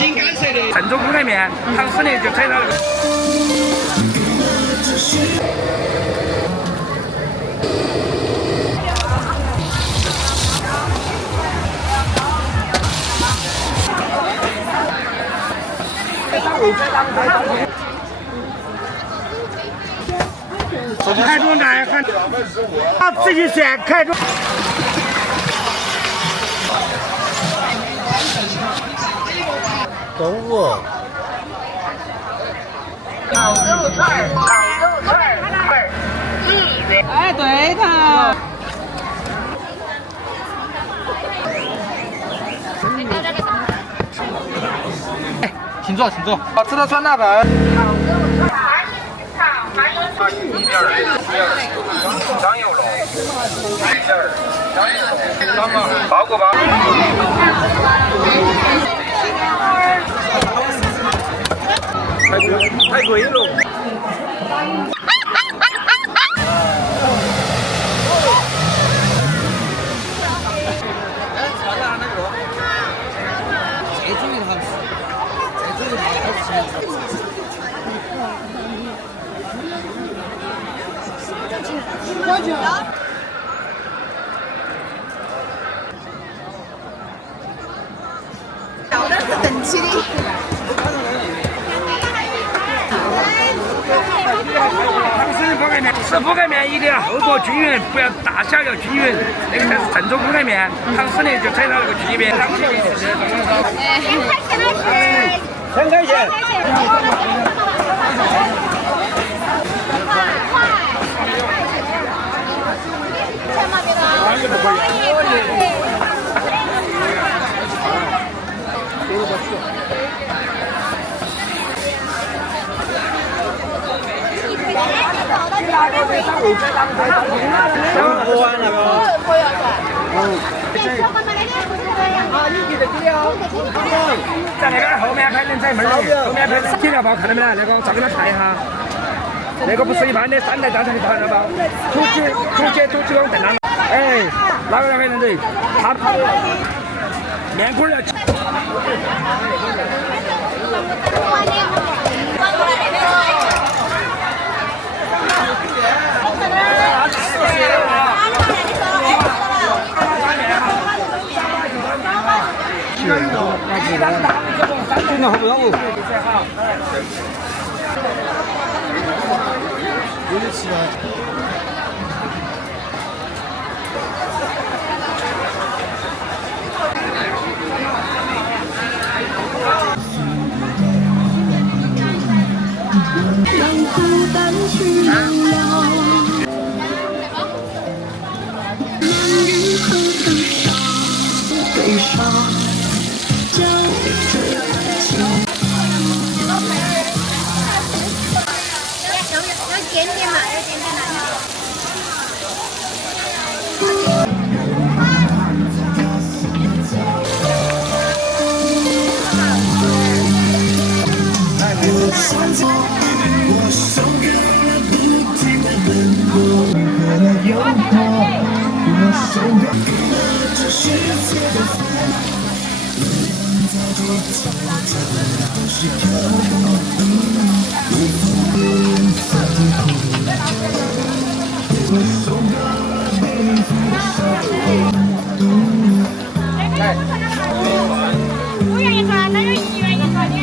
井干涉的正宗苦盖面，糖丝呢就推到那个。开中南还啊，自己选开中。中午。烤肉串儿1元。哎，对头。哎，请坐，请坐。好吃的酸辣粉。烤肉串儿还有张油龙，包过包。太贵了。这种的好吃，这种的好吃。要的是等起的。糖丝苦盖面，吃苦盖面一定要厚薄均匀，不要大小要均匀，那个才是正宗苦盖面。糖丝呢就推到那个区别。2块钱的是。2块钱。喝完那个。在那边后面排人在门儿里，后面排检查包看到没有？那个照给他看一下。那个不是一般的3代大肠的调料包，土鸡公炖汤。哎，哪个人对？他面锅要。真的好不要哦。有点吃啊。让孤单去了，男人和感伤，悲伤，将彼此情。有点点嘛，有点点嘛。我受够了不停的奔波，喝了诱惑，我受够了这世界的烦恼，在这走着都是漂泊，无风散苦，我受够了被你伤害。5元一串，那有1元一串的。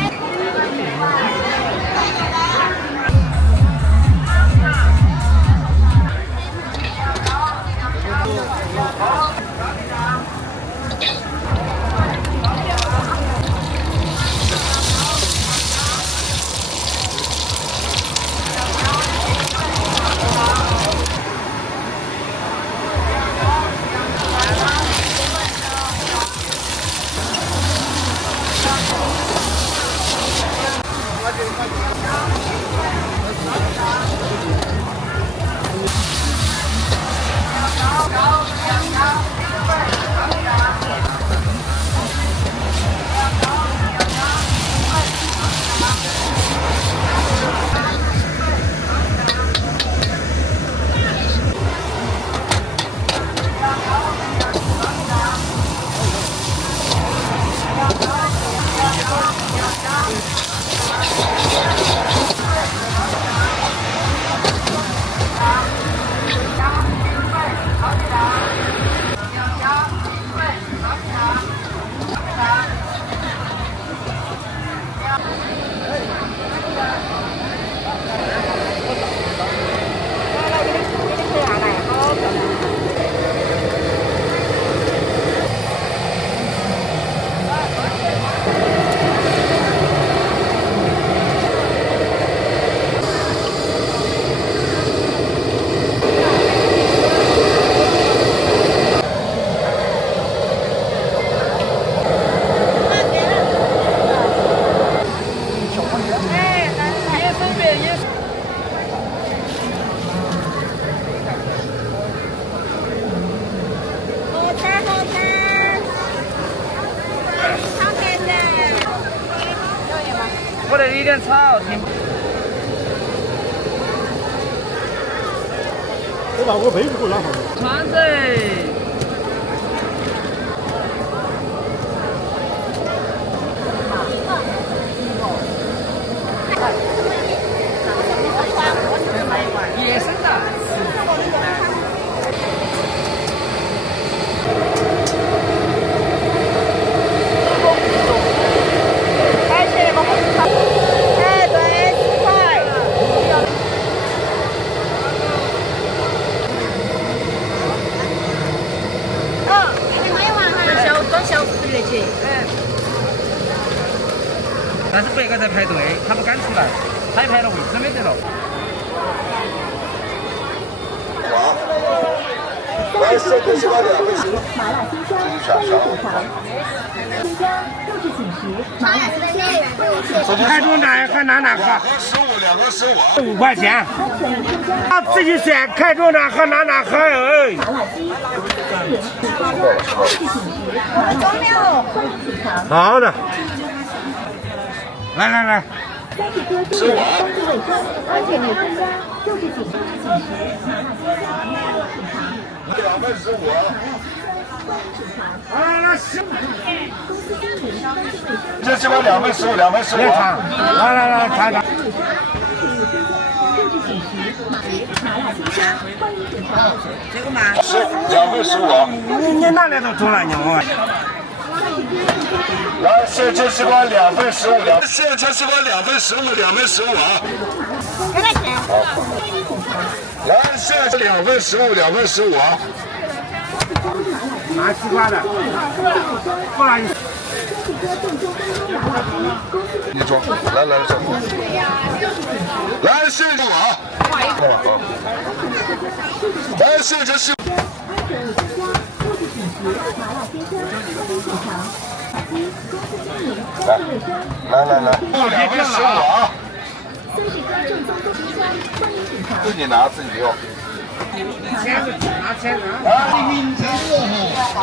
我这里有点吵，听。我把我背不过拉好。川子。野生的。但是别个在排队，他不敢出来，彩排了位置没得了。来，2个是把2个是。麻辣鲜香，欢迎品尝。添加肉质紧实，麻辣鲜香。开中站和哪喝2盒15，2盒15。5块钱。他自己选开中站和哪喝哎。麻辣鸡，欢迎添加肉质紧实，麻辣鲜香，欢迎品尝。好的。来。三十颗中原当地卫生，而且还添加肉质紧实，麻辣鲜香，欢迎品尝。 2份15。这是把2份15，2份15。来，看看。这个嘛，2份15。你哪来都中了你我。来，现切西瓜2份15，现切西瓜2份15，2份15啊。来，现切2份15，2份15啊。 拿西瓜的，过来。你装，来，来，谢谢我。来，谢谢西。来，2份15啊。自己拿自己用。 拿签子。云长乐哈，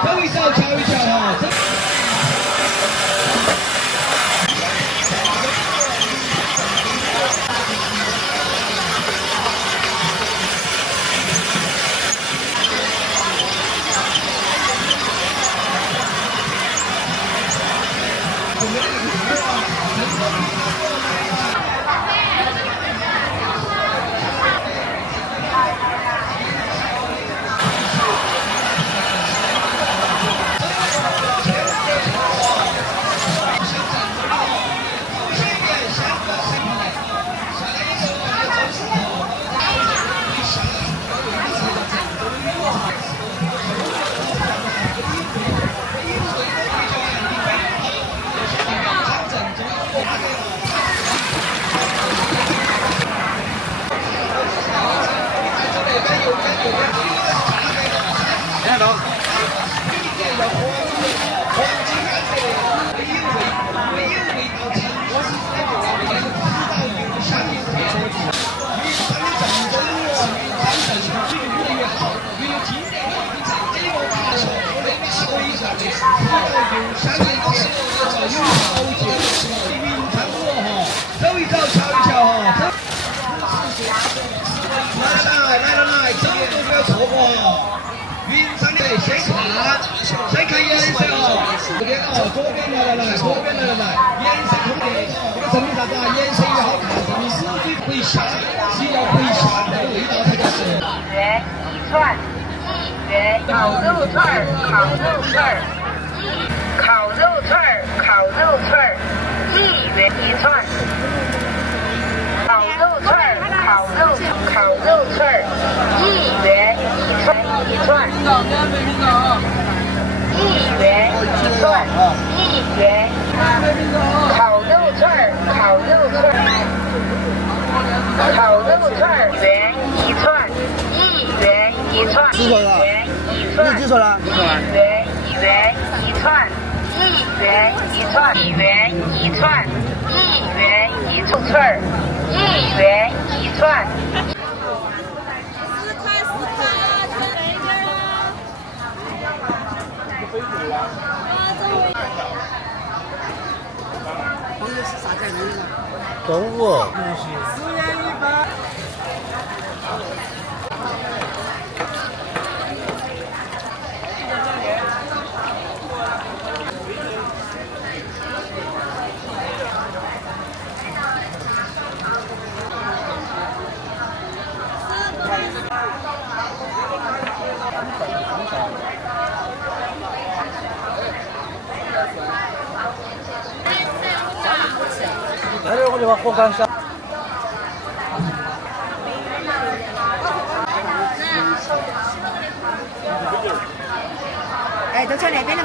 走一走，瞧一瞧哈。来，走都不要错过哦。云山的先看颜色哦，这边哦，左边来，左边来，颜色通的，这个证明啥子啊？颜色也好看，证明死水可以下，只要可以下，那个味道才叫是。1元一串，1元烤肉串儿，烤肉串儿，烤肉串儿，烤肉串儿，1元一串。 烤肉串儿，烤肉串儿，1元一串，1元一串，1元。烤肉串儿，烤肉串儿，1元一串，1元一串，1元一串，你几说了？1元一串，1元一串，1元一串，1元一串儿。 1元一串。朋友是啥子？动物。来点我就把火干下。哎，都朝那边的。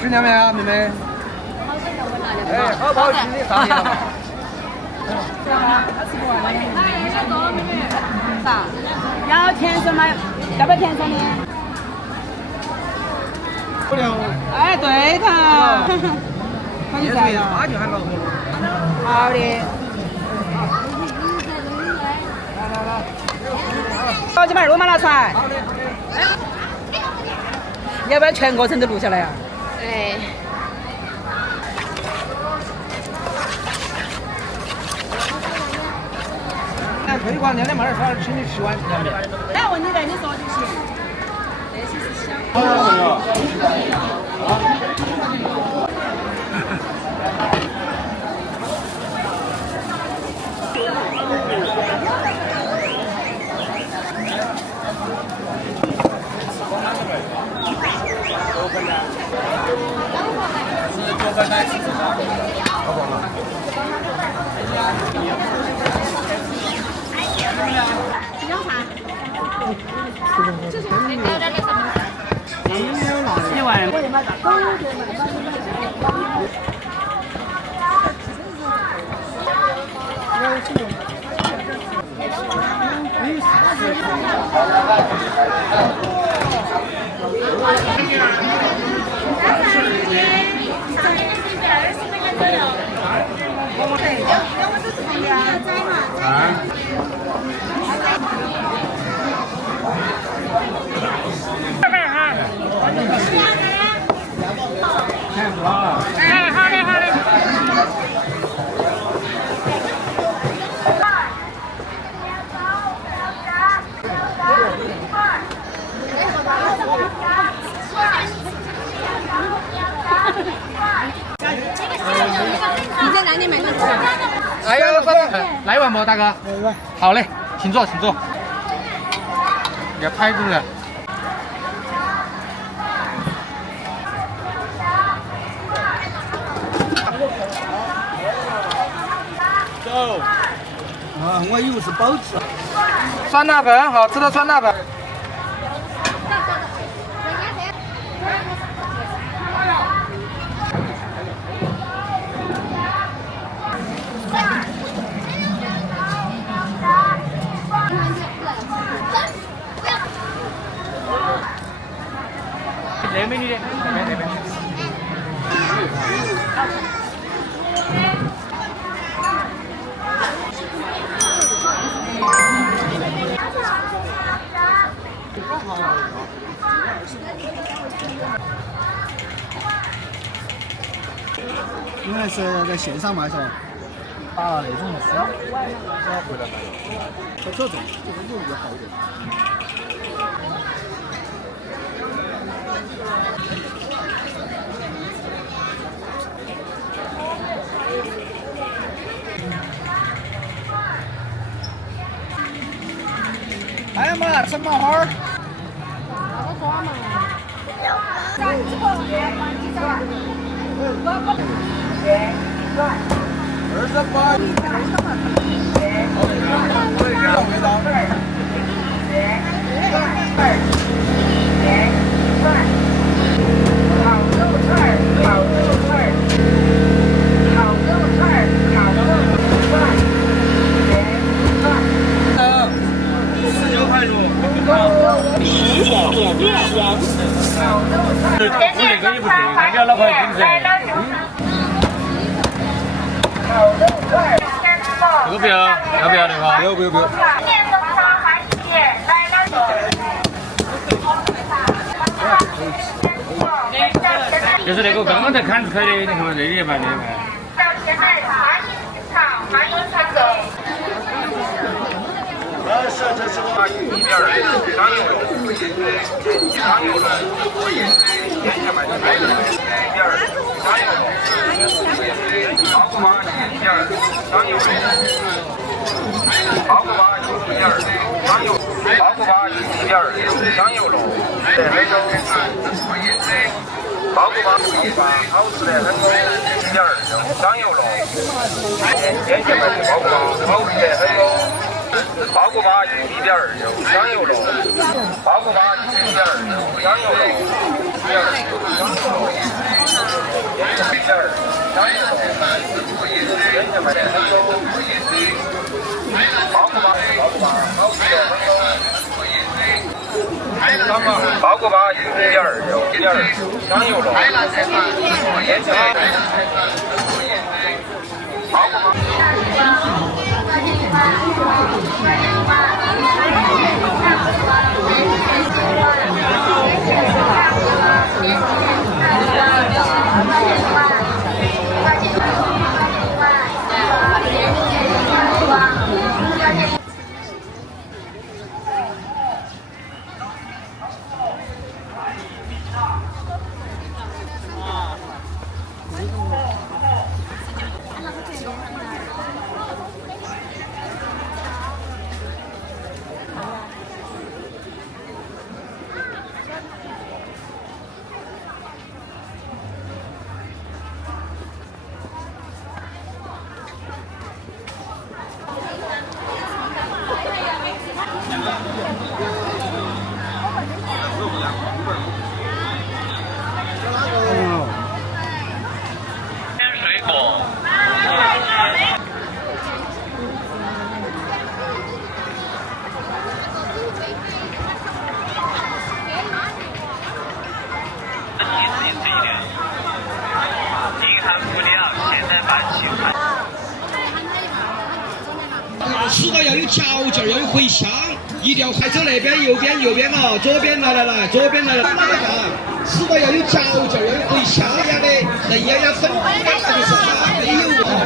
吃凉面啊，妹妹。哎，好不好吃的上面了嘛？啥？要甜酸吗？要不要甜酸的？不了。哎，对头。也是他就喊老婆了。好的。好几盘肉嘛拿出来。好的。你要不要全过程都录下来呀？哎。那推广2.2毛2，请你吃碗凉面。那问题在你说就行。这些是香。你在哪里买的？哎呀，来一碗不，大哥？来一碗。好嘞，请坐，请坐。给它拍住了。走。啊，我以为是包子。酸辣粉，好吃的酸辣粉。那美女的，那边。应该是在线上卖是吧？打那种丝，然后回来卖。这种比较好一点。哎呀妈，什么花儿？19块肉。19.6元。前面中餐环境店来了烤肉串天凤。这个不要，要不要的话？不要。前面中餐环境店来了就是那个刚刚才砍开的，你看嘛，这里嘛，到现在欢迎进场，欢迎参走。包谷巴好吃的很多，1.2香油肉，点心卖的包谷巴好吃的很多，包谷巴1.2香油肉，包谷巴1.2香油肉，1.2香油肉，1.2香油肉，点心卖的很多，包谷巴好吃的很多。包谷巴1.2香油肉，点心卖的包谷巴。吃到要有嚼劲，要有回香，一定要快走那边，右边啊，左边来，左边来。吃到要有嚼劲，要有回香一样的，人要粉，就是它没有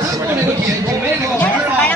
吃过那个店就没那个味儿了。买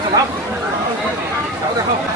2个脚吧。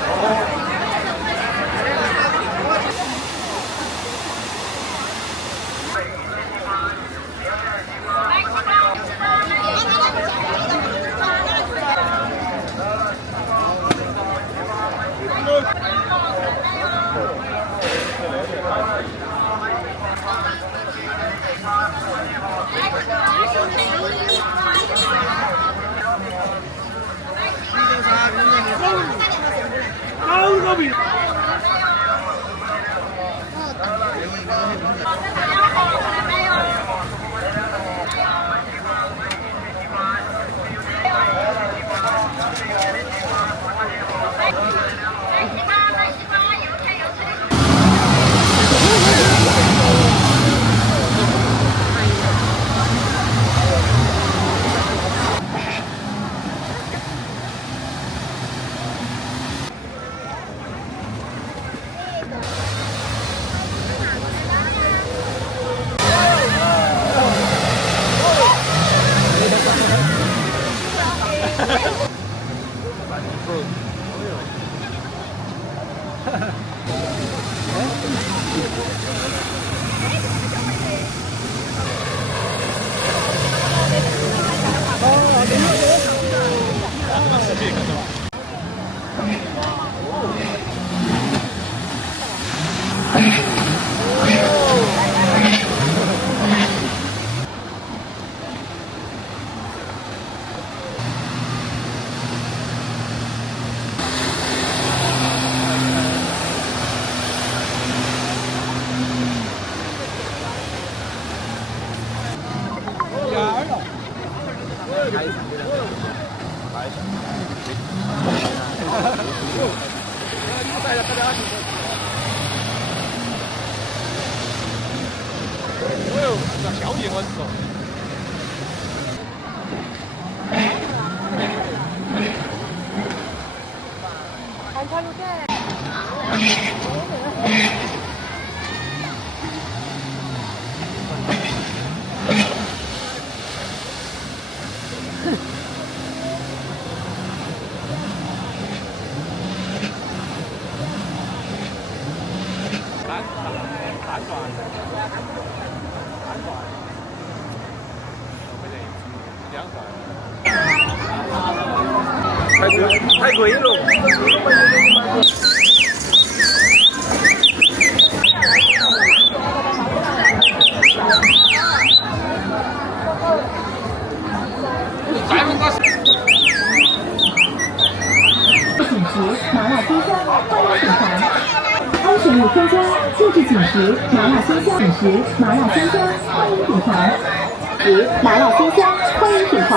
太贵了。麻辣鲜香，欢迎品尝。25添加，就是紧实麻辣鲜香，紧实麻辣鲜香，欢迎品尝。麻辣鲜香，欢迎品尝。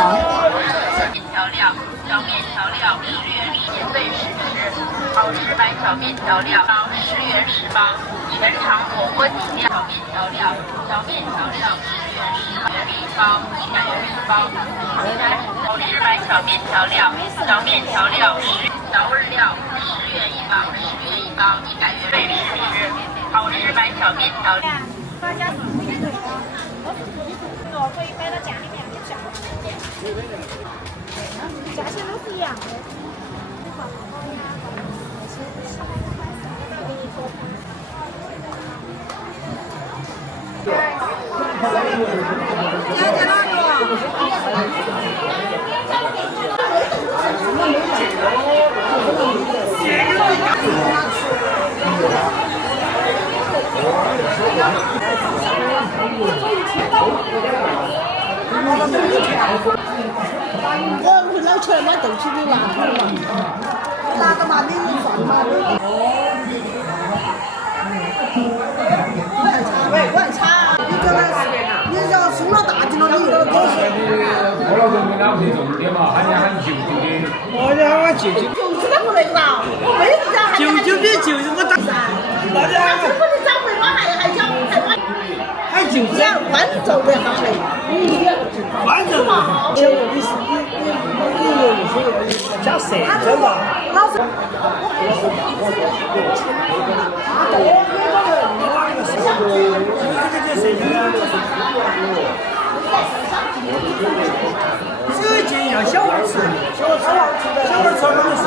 调料，小面调料10元免费试吃，好吃版小面调料10元10包，全场火锅底料小面调料10元10包，100元10包。好吃版小面调料10调味料10元1包，100元费试吃，好吃版小面调料。可以摆到家里面去叫，价钱都是一样的。我老吃买豆豉的拿个嘛，你算嘛的。我还差，你要送了大金了，你又多是。我老公跟他会重点嘛，喊你喊舅舅的。我叫我舅舅。舅舅不那个啦，我没人家舅舅比舅舅我长。大家。这不是长辈，我还讲还舅舅。关照的哈嘞，关照嘛。你加舌头嘛。老师。所以建议让小孩吃，小孩吃我们生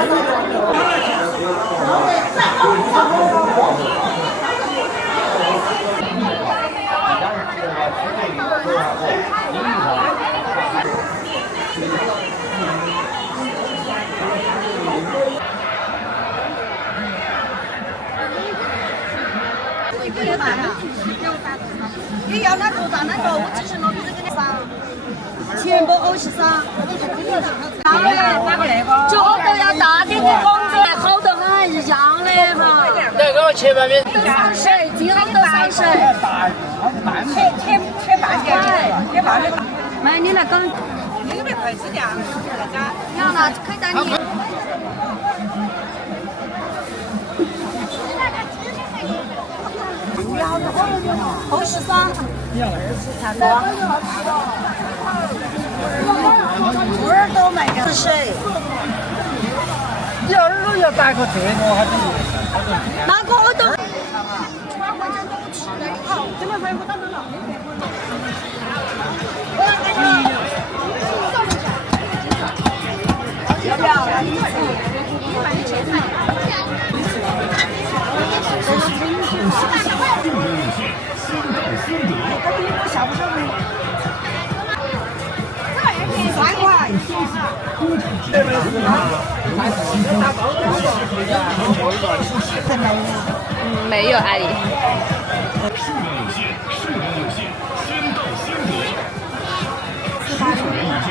你要哪多大那个，我只是拿这个给你上，全部欧是上。就好多要大点的工资，好多还一样的嘛。来，给我切半边。30，最好都30。切半点，切半点。买你那刚，你有没有筷子呀？要了，可以带你。欧式桑，差不多。猪耳朵卖的是谁？你耳朵要带个这个还是？那个我都。好，这个还不到了。要不要？3块。没有阿姨。数量有限，先到先得。纯棉一件，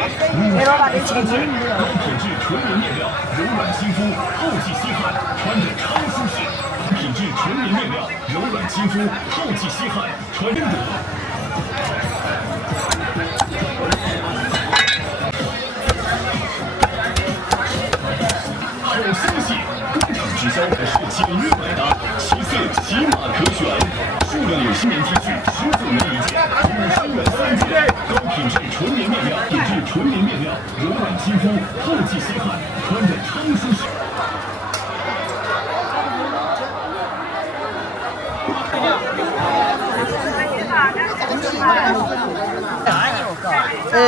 高品质纯棉面料，柔软亲肤，透气吸汗，穿着超舒适。品质纯棉面料，柔软亲肤，透气吸汗，穿真得。好消息，工厂直销是9月买的，其次起码可选。数量有限，棉 T 恤14元一件，50元3件。高品质纯棉面料，柔软亲肤，透气吸汗，穿着超舒适。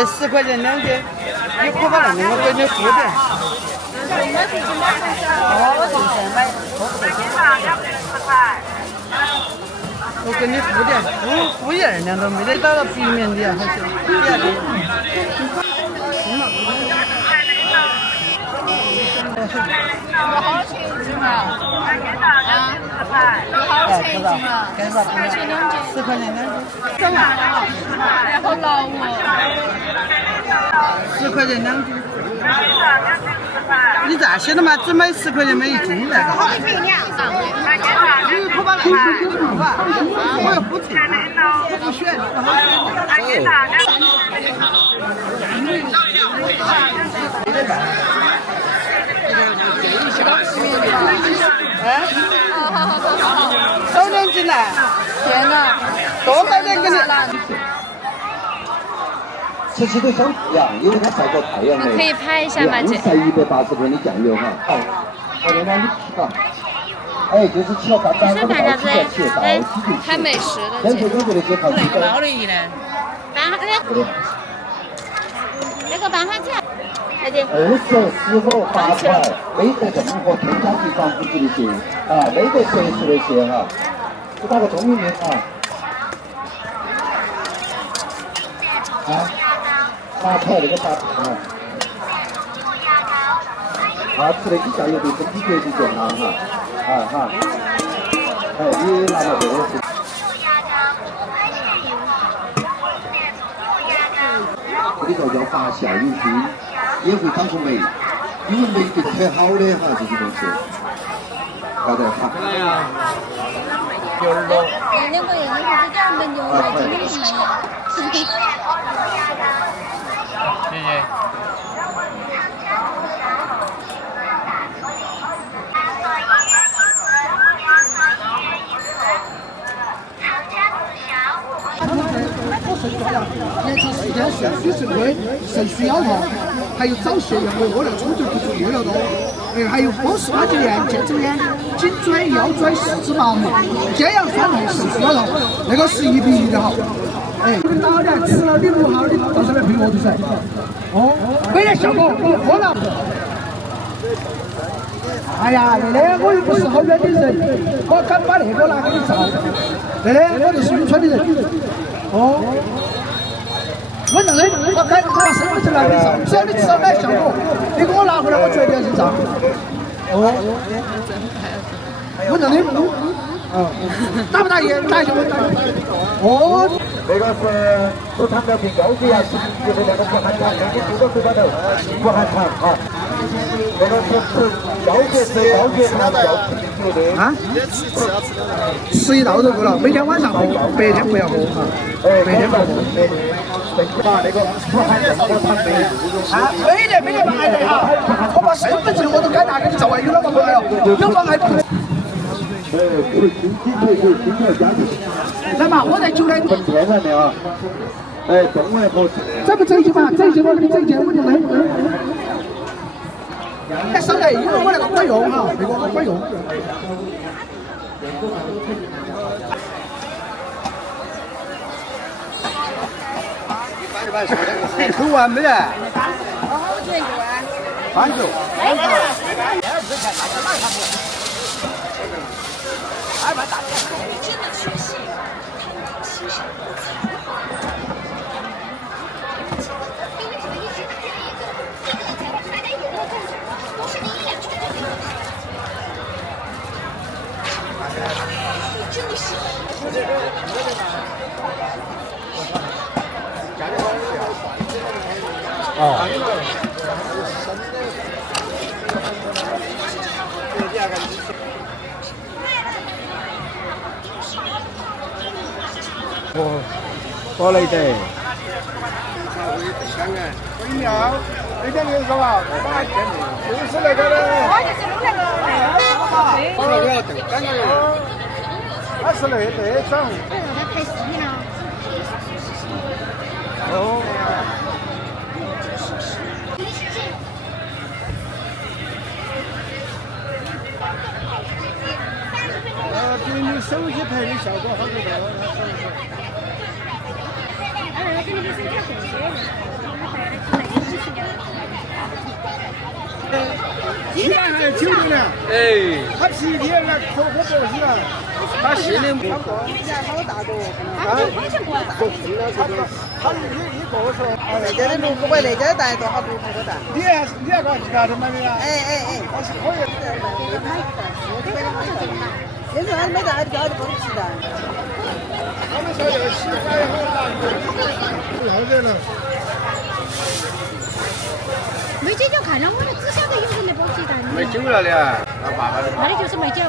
10块钱2件，你可把那个我给你付点。我给你付点，付1、2两都没得到了避免的，还是比下的。我好钱一斤啊！好钱一斤啊！10块钱2斤，10块钱2斤。干嘛？好老哦！10块钱2斤。你咋写的嘛？只买10块钱买1斤那个。你可把那个付吧，我要付钱，我不选，不好选。收2斤来！天哪，多买点给你。吃起都像一样，因为它晒过太阳的。可以拍一下吗？姐。晒180克的酱油哈。好，我让你吃吧。哎，就是吃了刚刚我的高起来吃，到起就吃。拍美食的现在中国的这好几个。毛利益呢？那个办法子。 20、15、8块，没得任何添加剂、防腐剂的些啊，没得色素的些哈。你打个中名啊。8块那个8块啊，吃了一下有对身体绝对健康哈，哈。哎，你拿到这个是。这里头要发酵有菌。 也会长出霉，因为霉变特好的哈，这些东西，晓得哈。2个月你不知道没有，今天是没有。谢谢。延长时间肾虚肾亏、肾虚腰痛，还有早泄、阳痿、屙尿充足不足、夜尿多，还有风湿关节炎、肩周炎、颈椎、腰椎、四肢麻木、肩阳酸痛、肾虚腰痛，那个是1比1的好。哎，你老娘吃了你不好，你到上面配我的噻。哦，没得效果，你喝了。哎呀，那个我又不是好远的人，我敢把那个拿给你照。对的，我就是渔村的人。哦。 我认为我敢把身份证拿给你照，只要你至少买效果，你给我拿回来，我绝对要认账。哦，我认为，打不打烟？打一下我打。哦，这个是出厂的凭高血压是就是那个不含糖，给你丢到嘴巴头，不含糖啊。这个是吃高血糖要吃进去的。啊？吃一道就够了，每天晚上喝，白天不要喝啊。白天不喝。 把那个不含任何糖的啊，没得妨碍的哈，我把身份证我都敢拿给你照，有那么妨碍了？有妨碍不？来嘛，我在9点。分天然的啊，哎，中文和。这不整一嘛？整一我给你整一件，我就来。哎，少来，因为我那个管用哈，那个我管用。够完没得？好久够啊！搬走。过来的。微妙，那边那个是吧？就是那个的。我要等3个月。他是那种。在拍视频呢。哦。比你手机拍的效果好得多。这里的手机更居然还9度了！哎，他皮天那可不是了，他心里不过。好大个，他一个说，那家的6个位，那家带多少6个带？你要搞其他的买的呀？哎，我是可以。现在还没带，标的不是皮带。他们说这个洗发也很难，老热了。没酒就看了，我只晓得有人来包鸡蛋。没酒了的，那爸爸的。那里就是没酒。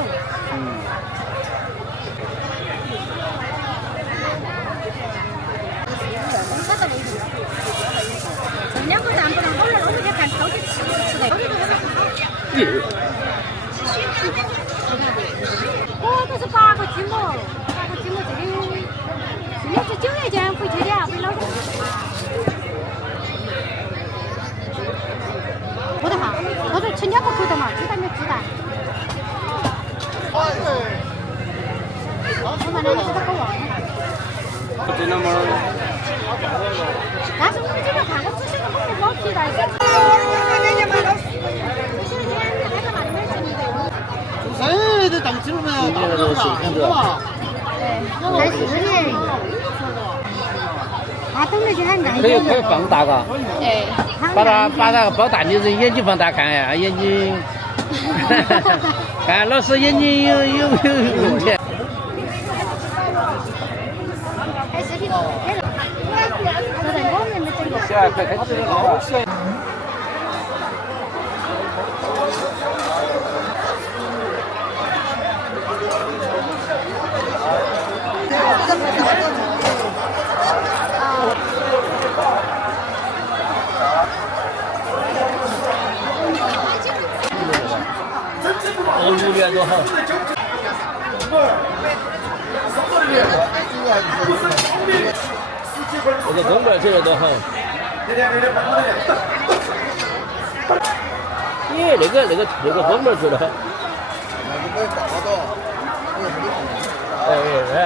这2个蛋不能好了，我就看超级吃的，超级多的好。哦，这是8个斤哦，8个斤哦，这里是9月间回去的啊，回老家。我的哈，我说吃2个口的嘛，鸡蛋没鸡蛋。我们那里都搞忘了。真的吗？但是我们这边看，我只晓得我们包皮带。谁的档次了没有？你那个是看着。还是的。他懂得就很难。可以放大嘎。哎。把那个包蛋的人眼睛放大看呀，眼睛。看老师眼睛有问题。拍视频。坐在我们的这个。现在快开始了。6年多好。这个公园去了多好。咦，那个公园去了。哎，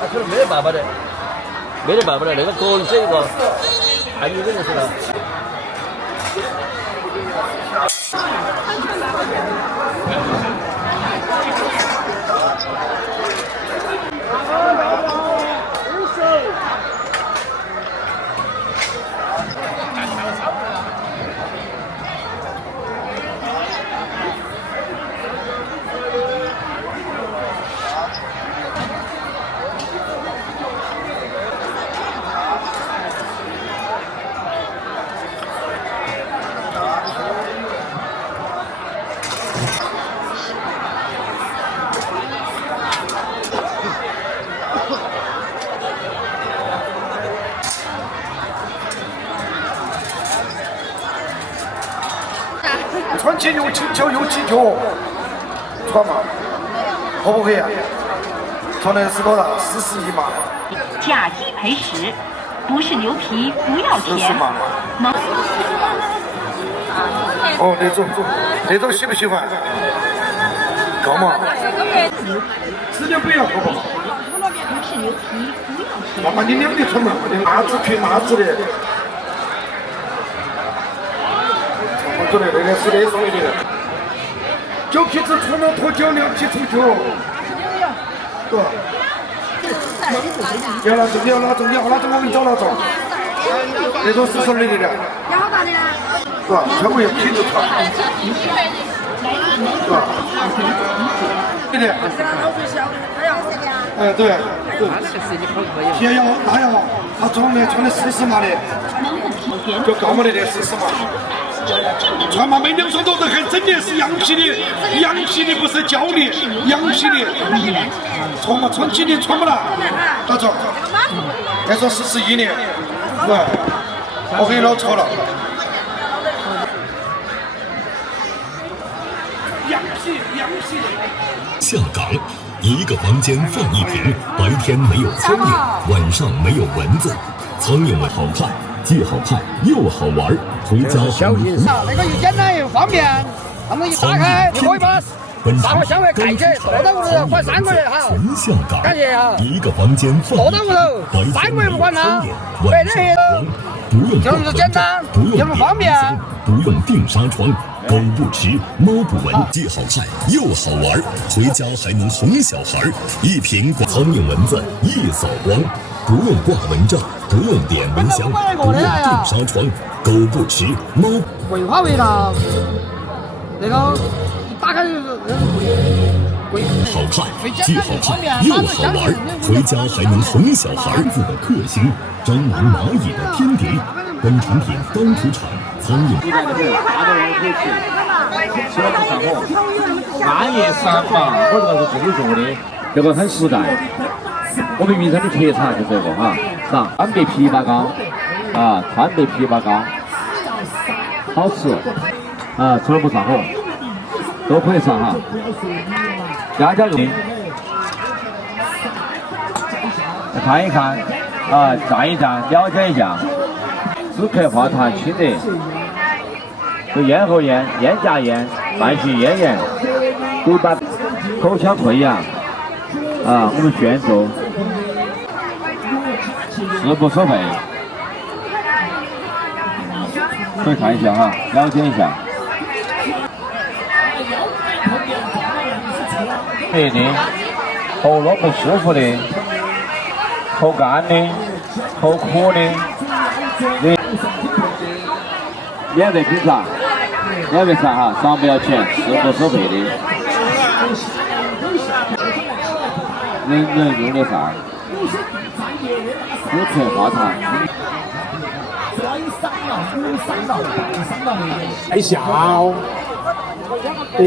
他去了没得爸爸的，没得爸爸的，那个个人这个，还有一个人去了。穿起又轻巧又起脚，穿嘛？可不可以啊？穿的是多少？41码。假鸡赔食，不是牛皮不要钱。哦，那种喜不喜欢？够吗？时间不要好不好？不是牛皮不要钱。妈妈，你2个穿嘛？麻子配麻子的。我觉得那个是的，送给你的。9匹只出门脱酒，2匹出酒。对。要拿重，你要拿重，我给你找拿重。那种是手里的。要好大的呢？是吧？全部要匹着穿。是吧？对的。哎，对。也要，那要，他穿的40码的，就高模的40码。穿嘛每2双都很整的，是羊皮的不是胶的，羊皮的。穿嘛穿几年穿不了，打着。那双41年，对，我给你老抽了。羊皮的。下岗，一个房间放1瓶，白天没有苍蝇，晚上没有蚊子，苍蝇们好看，既好看又好玩，回家还能那个又简单又方便，他们一打开就可以把大货箱来盖起，坐到屋头管3个月哈。纯下岗，感谢哈。一个房间放坐到屋头3个月不管他，白天不用就是简单，又不方便，不用定纱窗。狗不吃，猫不闻，既好看又好玩，回家还能哄小孩。1瓶苍蝇蚊子一扫光，不用挂蚊帐，不用点蚊香，不用定纱窗。狗不吃，猫桂花味道，那个一打开就是桂。好看，既好看又好玩，回家还能哄小孩子的克星，蟑螂蚂蚁的天敌。本产品刚出厂，苍蝇。大的人可以吃，吃了不上火。暗夜散发，我这个是自己做的，这个很实在。我们云山的特产就这个哈，啥？川贝枇杷膏啊，川贝枇杷膏，好吃啊，吃了不上火，都可以上哈。家家用。看一看啊，蘸一蘸，了解一下。止咳化痰清热，就咽喉炎、咽颊炎、慢性咽炎、嘴巴、口腔溃疡啊，我们宣做，是不收费，可以看一下哈，了解一下。热的，喉咙不舒服的，口干的，口苦的。免费品茶，免费茶哈，上不要钱，是不收费的。人用的啥？止咳化痰。太小，对。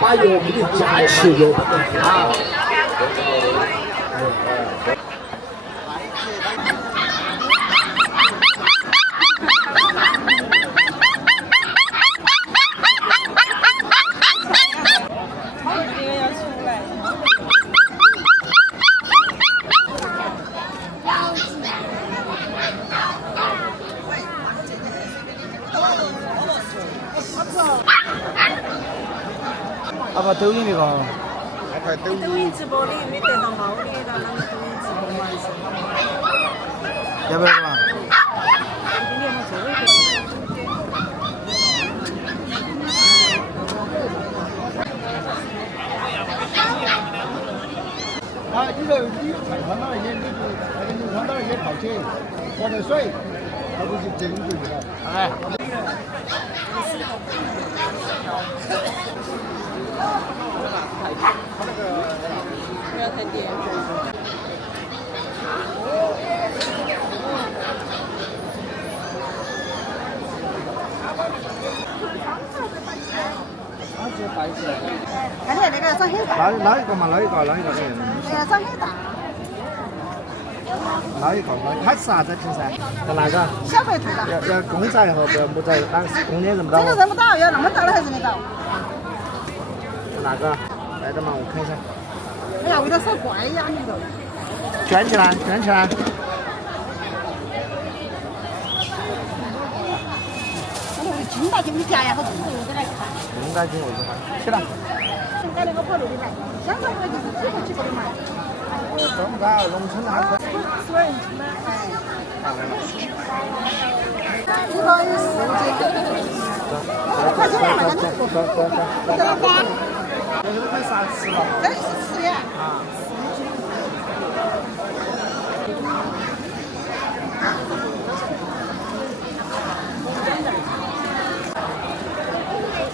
把油米的加持油不能加。抖音那个，抖音直播的没得到猫的，那个抖音直播嘛是。要不要嘛？啊，你说你菜穿到那些，你穿到那些泡起，喝点水，那不就真就了？哎。不要太甜。看见那个长很大。哪一个嘛？哪一个？那个长很大。哪一个？它是啥子品噻？要哪个？小白兔的。要公仔和不要母仔，哪公的认不到？这个认不到，要那么大的还认得到。哪个？来的嘛，我看一下。哎呀，味道少怪呀，你都。卷起来，卷起来。我那个筋大就没夹呀，好吃，我再来看。应该进为主嘛。去了。改那个跑路的来，香港我就是几个的卖。这么高，农村那块。10人吃嘛，哎。这个有4斤。快点来嘛，咱们走。这是快啥吃了？这是吃的。啊。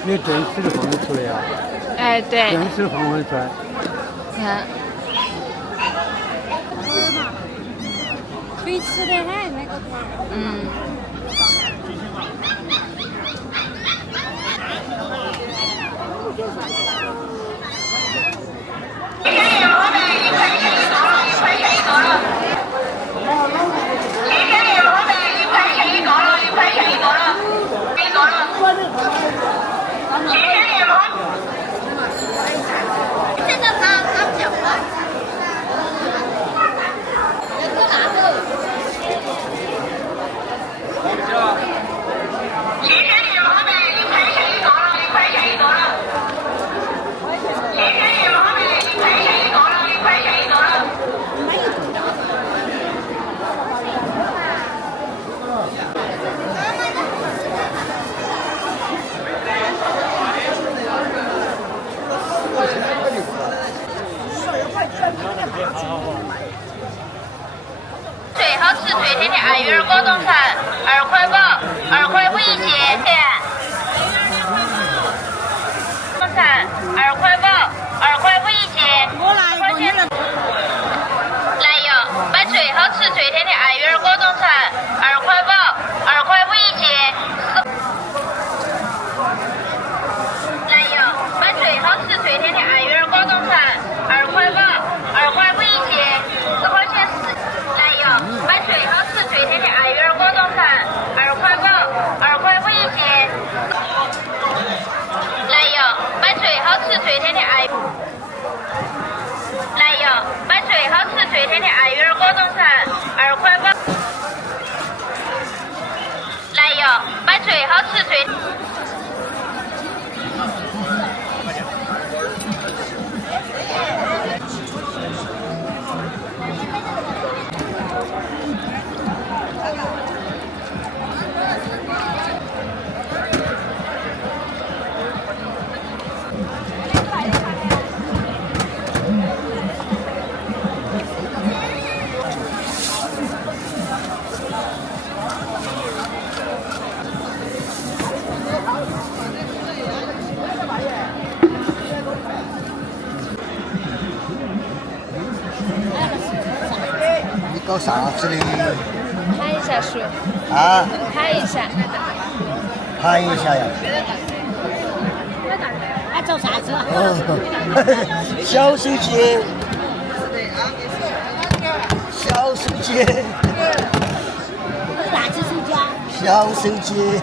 你正式的放得出来呀？哎，对。正式的放得出来。看。可以吃的很那个。最好吃最甜的爱玉儿果冻餐，2块包，2块5一斤。果冻餐2块包，2块5一斤。我来一个，你来。来哟，买最好吃最甜的爱玉儿果冻餐，2块包，2块5一斤。来哟，买最好吃最甜的爱玉儿果冻餐，2块包，2块5一斤，10块钱4。来哟，买最好吃最甜的爱玉儿果冻餐，2块包，2块5一斤。来哟，买最好吃最甜的爱。来哟，买最好吃最甜的爱玉儿果冻餐，2块包。来哟，买最好吃最。你搞啥子的？拍一下书。啊？拍一下。拍一下呀？还做啥子？小手机。小手机。哪只手机啊？小手机。